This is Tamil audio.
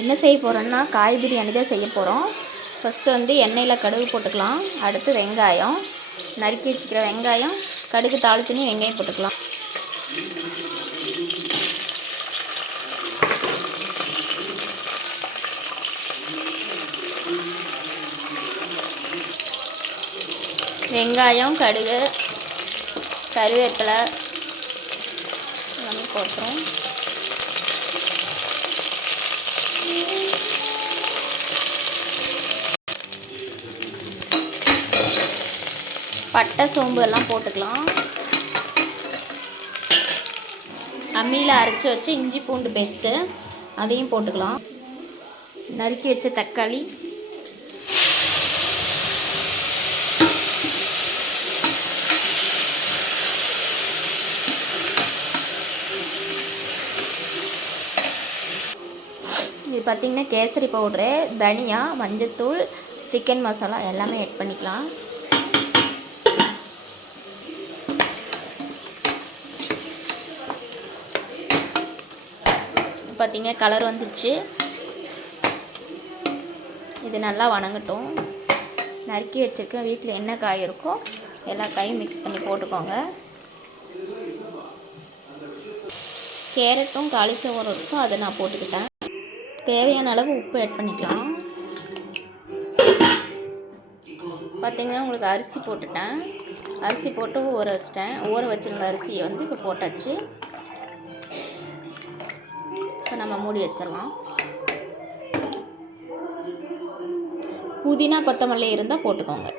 என்ன செய்ய போகிறோன்னா காய் பிரியாணி தான் செய்ய போகிறோம். ஃபஸ்ட்டு வந்து எண்ணெயில் கடுகு போட்டுக்கலாம். அடுத்து வெங்காயம், நறுக்கி வச்சுக்கிற வெங்காயம், கடுகு தாளிச்சுன்னு வெங்காயம் போட்டுக்கலாம். வெங்காயம், கடுகு, கருவேப்பிலை எல்லாமே போட்டுரும். பட்டை, சோம்பு எல்லாம் போட்டுக்கலாம். அம்மியில் அரைச்சி வச்சு இஞ்சி பூண்டு பேஸ்ட்டு அதையும் போட்டுக்கலாம். நறுக்கி வச்ச தக்காளி, இது பார்த்திங்கன்னா கேசரி பவுட்ரு, தனியா, மஞ்சத்தூள், சிக்கன் மசாலா எல்லாமே ஆட் பண்ணிக்கலாம். பார்த்திங்க கலர் வந்துருச்சு. இது நல்லா வணங்கட்டும். நறுக்கி வச்சுருக்கேன். வீட்டில் என்ன காய் இருக்கோ எல்லா காயும் மிக்ஸ் பண்ணி போட்டுக்கோங்க. கேரட்டும் காலிஃப்ளவரும் இருக்கும், அதை நான் போட்டுக்கிட்டேன். தேவையான அளவு உப்பு ஆட் பண்ணிக்கலாம். பார்த்திங்கன்னா உங்களுக்கு அரிசி போட்டுட்டேன். அரிசி போட்டு ஊற வச்சிட்டேன். ஊற வச்சுருந்த அரிசியை வந்து இப்போ போட்டாச்சு. இப்போ நம்ம மூடி வச்சிடலாம். புதினா, கொத்தமல்லி இருந்தால் போட்டுக்கோங்க.